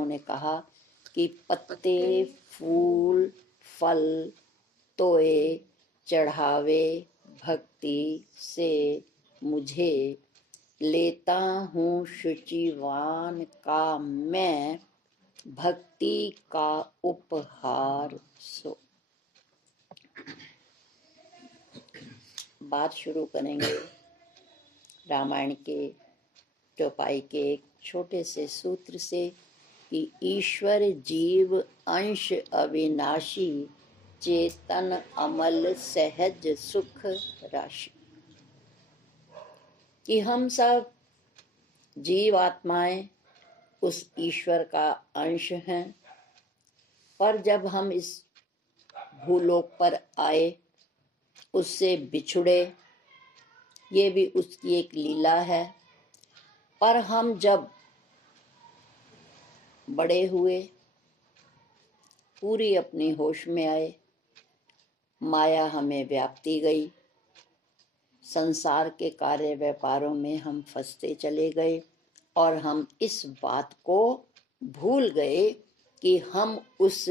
उन्होंने कहा कि पत्ते, फूल, फल, तोए चढ़ावे भक्ति से मुझे, लेता हूँ शुचिवान का मैं भक्ति का उपहार सो। बात शुरू करेंगे रामायण के चौपाई के एक छोटे से सूत्र से कि ईश्वर जीव अंश अविनाशी, चेतन अमल सहज सुख राशि। कि हम सब जीव आत्माएं उस ईश्वर का अंश हैं, पर जब हम इस भूलोक पर आए, उससे बिछुड़े, ये भी उसकी एक लीला है। पर हम जब बड़े हुए, पूरी अपनी होश में आए, माया हमें व्याप्ति गई, संसार के कार्य व्यापारों में हम फंसते चले गए और हम इस बात को भूल गए कि हम उस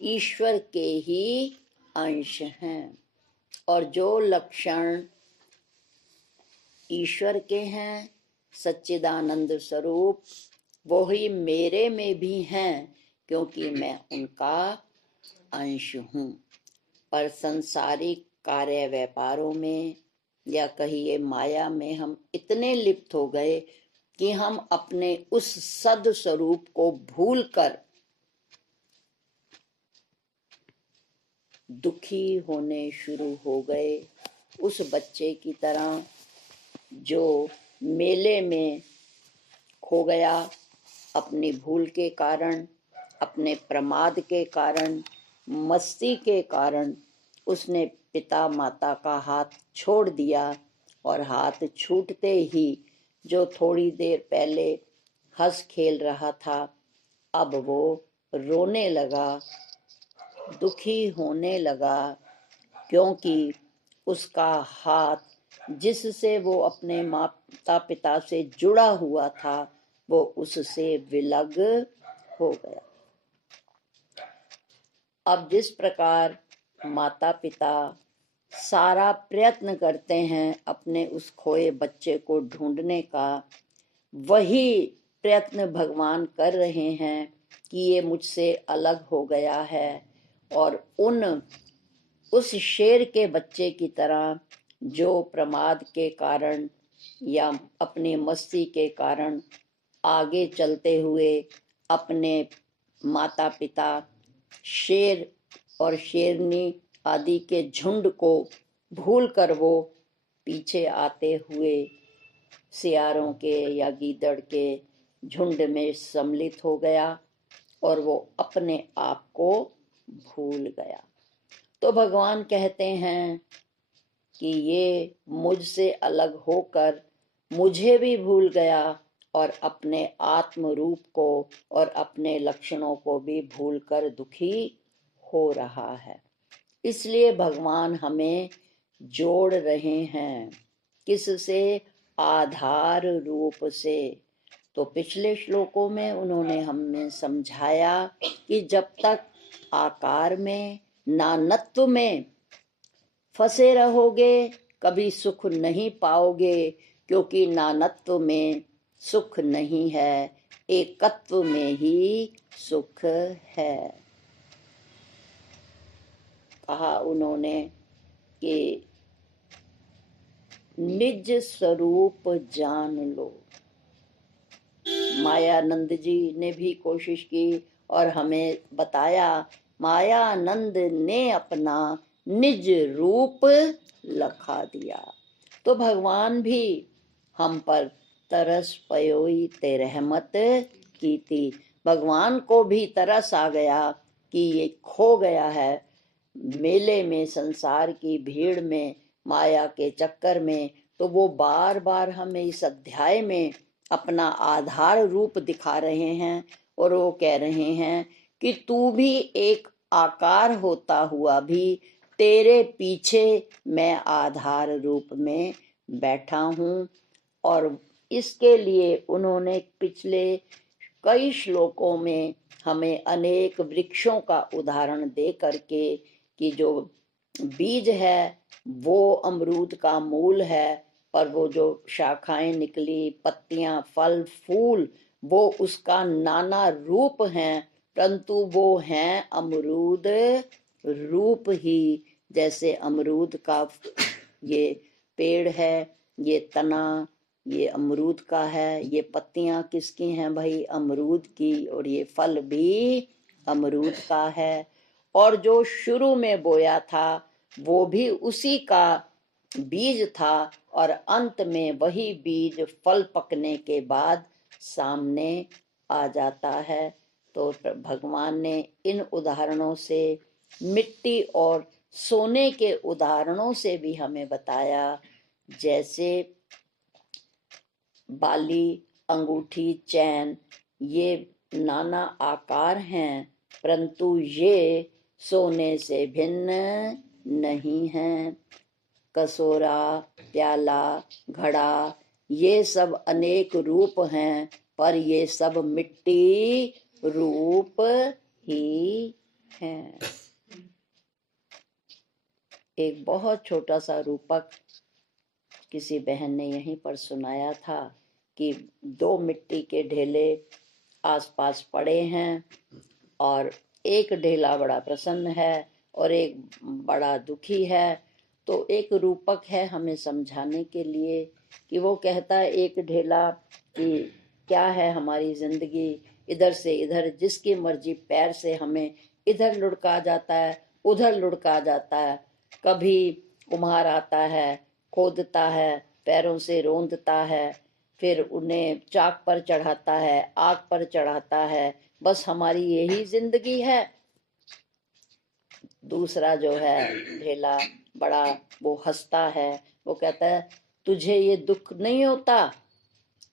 ईश्वर के ही अंश हैं। और जो लक्षण ईश्वर के हैं, सच्चिदानंद स्वरूप, वो ही मेरे में भी हैं, क्योंकि मैं उनका अंश हूँ। पर संसारिक कार्य व्यापारों में या कहिए माया में हम इतने लिप्त हो गए कि हम अपने उस सद स्वरूप को भूलकर दुखी होने शुरू हो गए। उस बच्चे की तरह जो मेले में खो गया अपनी भूल के कारण, अपने प्रमाद के कारण, मस्ती के कारण। उसने पिता माता का हाथ छोड़ दिया और हाथ छूटते ही जो थोड़ी देर पहले हंस खेल रहा था, अब वो रोने लगा, दुखी होने लगा, क्योंकि उसका हाथ जिससे वो अपने माता पिता से जुड़ा हुआ था, वो उससे विलग हो गया। अब जिस प्रकार माता पिता सारा प्रयत्न करते हैं अपने उस खोए बच्चे को ढूंढने का, वही प्रयत्न भगवान कर रहे हैं कि ये मुझसे अलग हो गया है और उस शेर के बच्चे की तरह जो प्रमाद के कारण या अपनी मस्ती के कारण आगे चलते हुए अपने माता पिता, शेर और शेरनी आदि के झुंड को भूलकर वो पीछे आते हुए सियारों के या गीदड़ के झुंड में सम्मिलित हो गया और वो अपने आप को भूल गया। तो भगवान कहते हैं कि ये मुझसे अलग होकर मुझे भी भूल गया और अपने आत्म रूप को और अपने लक्षणों को भी भूलकर दुखी हो रहा है। इसलिए भगवान हमें जोड़ रहे हैं, किससे? आधार रूप से। तो पिछले श्लोकों में उन्होंने हमें समझाया कि जब तक आकार में, नानत्व में फंसे रहोगे, कभी सुख नहीं पाओगे, क्योंकि नानत्व में सुख नहीं है, एकत्व में ही सुख है। कहा उन्होंने कि निज स्वरूप जान लो। मायानंद जी ने भी कोशिश की और हमें बताया, मायानंद ने अपना निज रूप लखा दिया। तो भगवान भी हम पर तरस पयोई ते रहमत की थी। भगवान को भी तरस आ गया कि ये खो गया है मेले में, संसार की भीड़ में, माया के चक्कर में। तो वो बार बार हमें इस अध्याय में अपना आधार रूप दिखा रहे हैं और वो कह रहे हैं कि तू भी एक आकार होता हुआ भी तेरे पीछे मैं आधार रूप में बैठा हूँ। और इसके लिए उन्होंने पिछले कई श्लोकों में हमें अनेक वृक्षों का उदाहरण दे करके कि जो बीज है वो अमरूद का मूल है, पर वो जो शाखाएं निकली, पत्तियां, फल, फूल, वो उसका नाना रूप हैं, परंतु वो हैं अमरूद रूप ही। जैसे अमरूद का ये पेड़ है, ये तना, ये अमरूद का है, ये पत्तियां किसकी हैं भाई? अमरूद की, और ये फल भी अमरूद का है। और जो शुरू में बोया था वो भी उसी का बीज था, और अंत में वही बीज फल पकने के बाद सामने आ जाता है। तो भगवान ने इन उदाहरणों से, मिट्टी और सोने के उदाहरणों से भी हमें बताया, जैसे बाली, अंगूठी, चैन, ये नाना आकार हैं, परंतु ये सोने से भिन्न नहीं हैं। कसोरा, प्याला, घड़ा, ये सब अनेक रूप हैं, पर ये सब मिट्टी रूप ही हैं। एक बहुत छोटा सा रूपक किसी बहन ने यहीं पर सुनाया था कि दो मिट्टी के ढेले आसपास पड़े हैं, और एक ढेला बड़ा प्रसन्न है और एक बड़ा दुखी है। तो एक रूपक है हमें समझाने के लिए कि वो कहता है एक ढेला कि क्या है हमारी जिंदगी, इधर से इधर जिसकी मर्जी पैर से हमें इधर लुढ़का जाता है, उधर लुढ़का जाता है। कभी कुम्हार आता है, खोदता है, पैरों से रोंदता है, फिर उन्हें चाक पर चढ़ाता है, आग पर चढ़ाता है, बस हमारी यही जिंदगी है। दूसरा जो है ढेला बड़ा, वो हंसता है, वो कहता है तुझे ये दुख नहीं होता?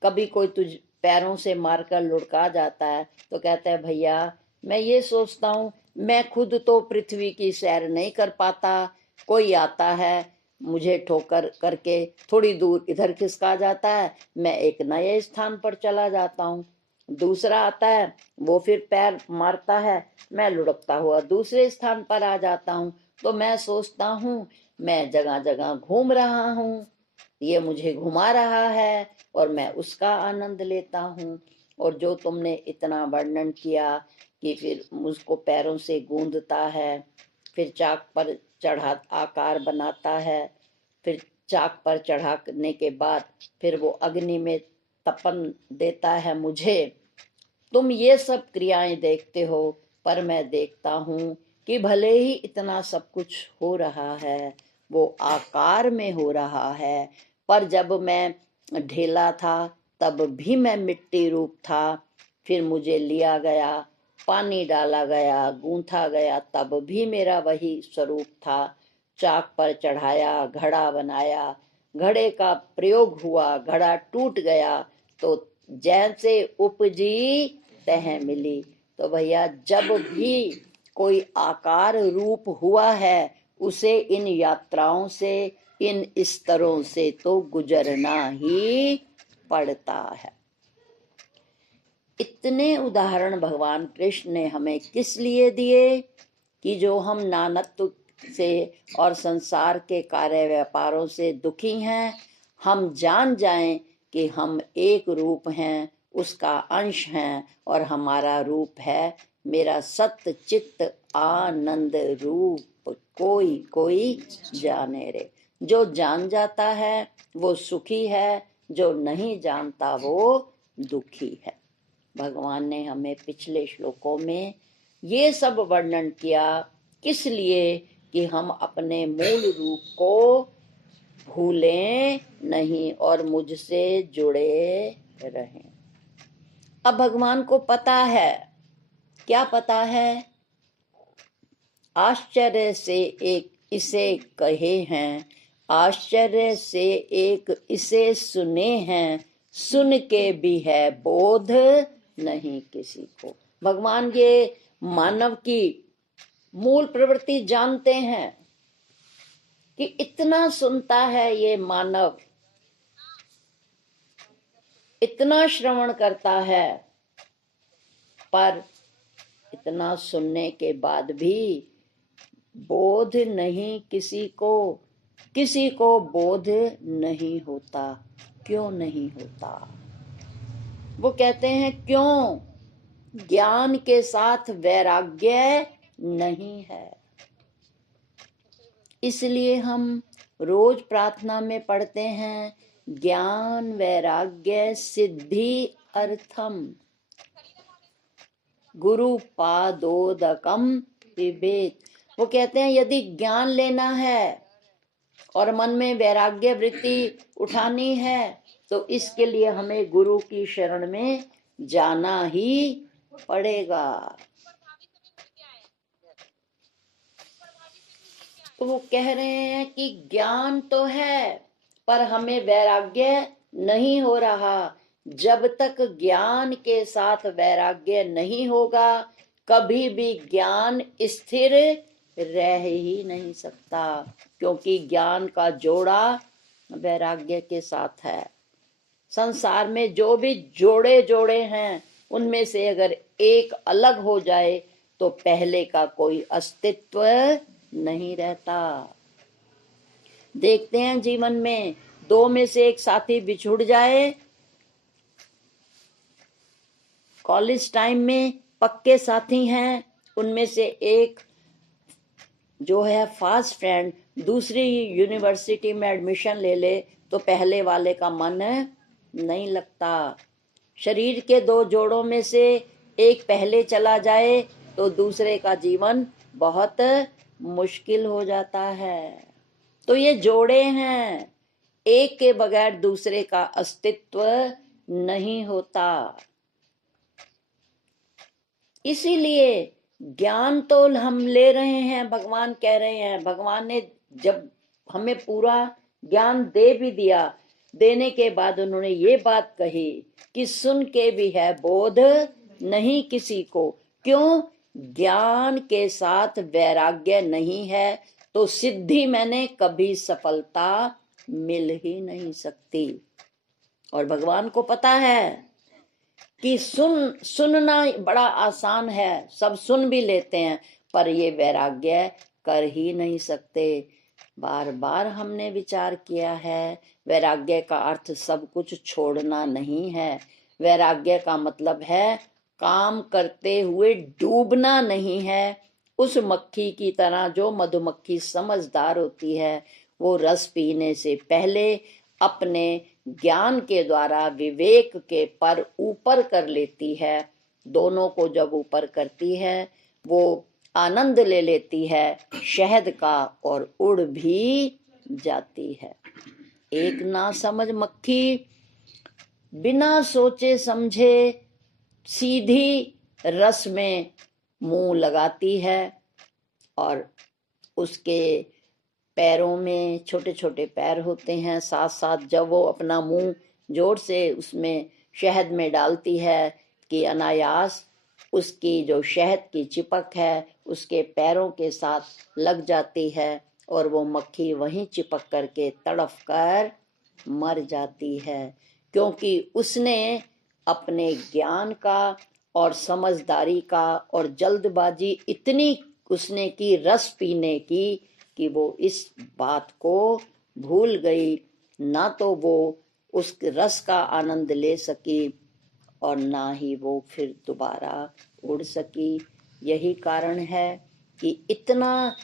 कभी कोई तुझ पैरों से मारकर लुढ़का जाता है तो कहता है भैया मैं ये सोचता हूँ मैं खुद तो पृथ्वी की सैर नहीं कर पाता, कोई आता है मुझे ठोकर करके थोड़ी दूर इधर खिसका जाता है, मैं एक नए स्थान पर चला जाता हूँ। दूसरा आता है, वो फिर पैर मारता है, मैं लुढ़कता हुआ दूसरे स्थान पर आ जाता हूँ। तो मैं सोचता हूँ मैं जगह जगह घूम रहा हूँ, ये मुझे घुमा रहा है और मैं उसका आनंद लेता हूँ। और जो तुमने इतना वर्णन किया कि फिर मुझको पैरों से गूंदता है, फिर चाक पर चढ़ा आकार बनाता है, फिर चाक पर चढ़ाने के बाद फिर वो अग्नि में तपन देता है मुझे, तुम ये सब क्रियाएं देखते हो, पर मैं देखता हूँ कि भले ही इतना सब कुछ हो रहा है, वो आकार में हो रहा है, पर जब मैं ढेला था तब भी मैं मिट्टी रूप था, फिर मुझे लिया गया, पानी डाला गया, गूंथा गया, तब भी मेरा वही स्वरूप था। चाक पर चढ़ाया, घड़ा बनाया, घड़े का प्रयोग हुआ, घड़ा टूट गया, तो जैसे उपजी तह मिली। तो भैया जब भी कोई आकार रूप हुआ है उसे इन यात्राओं से, इन स्तरों से तो गुजरना ही पड़ता है। इतने उदाहरण भगवान कृष्ण ने हमें किस लिए दिए कि जो हम नानत्व से और संसार के कार्य व्यापारों से दुखी हैं, हम जान जाएं कि हम एक रूप हैं, उसका अंश हैं, और हमारा रूप है मेरा सत्य चित्त आनंद रूप, कोई कोई जाने रे। जो जान जाता है वो सुखी है, जो नहीं जानता वो दुखी है। भगवान ने हमें पिछले श्लोकों में ये सब वर्णन किया, किस लिए? कि हम अपने मूल रूप को भूलें नहीं और मुझसे जुड़े रहें। अब भगवान को पता है, क्या पता है? आश्चर्य से एक इसे कहे हैं, आश्चर्य से एक इसे सुने हैं, सुन के भी है बोध नहीं किसी को। भगवान ये मानव की मूल प्रवृत्ति जानते हैं कि इतना सुनता है ये मानव, इतना श्रवण करता है, पर इतना सुनने के बाद भी बोध नहीं किसी को बोध नहीं होता। क्यों नहीं होता? वो कहते हैं क्यों? ज्ञान के साथ वैराग्य नहीं है। इसलिए हम रोज प्रार्थना में पढ़ते हैं, ज्ञान वैराग्य सिद्धि अर्थम गुरु पादोदकम पिबेत। वो कहते हैं यदि ज्ञान लेना है और मन में वैराग्य वृत्ति उठानी है तो इसके लिए हमें गुरु की शरण में जाना ही पड़ेगा। तो वो कह रहे हैं कि ज्ञान तो है पर हमें वैराग्य नहीं हो रहा। जब तक ज्ञान के साथ वैराग्य नहीं होगा कभी भी ज्ञान स्थिर रह ही नहीं सकता, क्योंकि ज्ञान का जोड़ा वैराग्य के साथ है। संसार में जो भी जोड़े हैं उनमें से अगर एक अलग हो जाए तो पहले का कोई अस्तित्व नहीं रहता। देखते हैं जीवन में दो में से एक साथी बिछुड़ जाए, कॉलेज टाइम में पक्के साथी हैं, उनमें से एक जो है फास्ट फ्रेंड दूसरी यूनिवर्सिटी में एडमिशन ले ले तो पहले वाले का मन नहीं लगता। शरीर के दो जोड़ों में से एक पहले चला जाए तो दूसरे का जीवन बहुत मुश्किल हो जाता है। तो ये जोड़े हैं, एक के बगैर दूसरे का अस्तित्व नहीं होता। इसीलिए ज्ञान तो हम ले रहे हैं, भगवान कह रहे हैं, भगवान ने जब हमें पूरा ज्ञान दे भी दिया, देने के बाद उन्होंने ये बात कही कि सुन के भी है बोध नहीं किसी को। क्यों? ज्ञान के साथ वैराग्य नहीं है तो सिद्धि मैंने कभी सफलता मिल ही नहीं सकती। और भगवान को पता है कि सुनना बड़ा आसान है, सब सुन भी लेते हैं, पर ये वैराग्य कर ही नहीं सकते। बार बार हमने विचार किया है, वैराग्य का अर्थ सब कुछ छोड़ना नहीं है। वैराग्य का मतलब है काम करते हुए डूबना नहीं है। उस मक्खी की तरह जो मधुमक्खी समझदार होती है वो रस पीने से पहले अपने ज्ञान के द्वारा विवेक के पर ऊपर कर लेती है। दोनों को जब ऊपर करती है वो आनंद ले लेती है शहद का और उड़ भी जाती है। एक ना समझ मक्खी बिना सोचे समझे सीधी रस में मुंह लगाती है और उसके पैरों में छोटे छोटे पैर होते हैं, साथ साथ जब वो अपना मुंह जोर से उसमें शहद में डालती है कि अनायास उसकी जो शहद की चिपक है उसके पैरों के साथ लग जाती है और वो मक्खी वहीं चिपक करके तड़फ कर मर जाती है, क्योंकि उसने अपने ज्ञान का और समझदारी का और जल्दबाजी इतनी उसने की रस पीने की कि वो इस बात को भूल गई। ना तो वो उस रस का आनंद ले सकी और ना ही वो फिर दोबारा उड़ सकी। यही कारण है कि इतना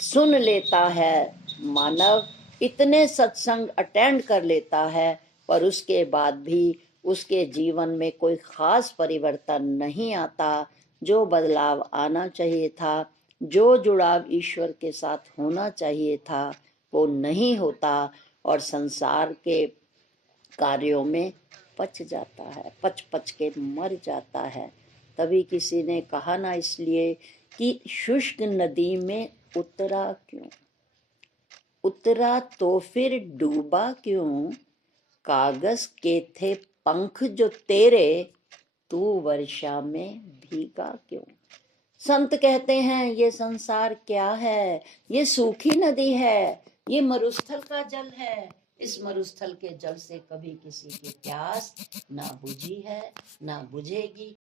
सुन लेता है मानव, इतने सत्संग अटेंड कर लेता है, पर उसके बाद भी उसके जीवन में कोई खास परिवर्तन नहीं आता। जो बदलाव आना चाहिए था, जो जुड़ाव ईश्वर के साथ होना चाहिए था, वो नहीं होता और संसार के कार्यों में पच जाता है, पच पच के मर जाता है। तभी किसी ने कहा ना इसलिए कि शुष्क नदी में उतरा क्यों? उतरा तो फिर डूबा क्यों? कागज के थे पंख जो तेरे, तू वर्षा में भीगा क्यों? संत कहते हैं ये संसार क्या है? ये सूखी नदी है, ये मरुस्थल का जल है। इस मरुस्थल के जल से कभी किसी की प्यास ना बुझी है, ना बुझेगी।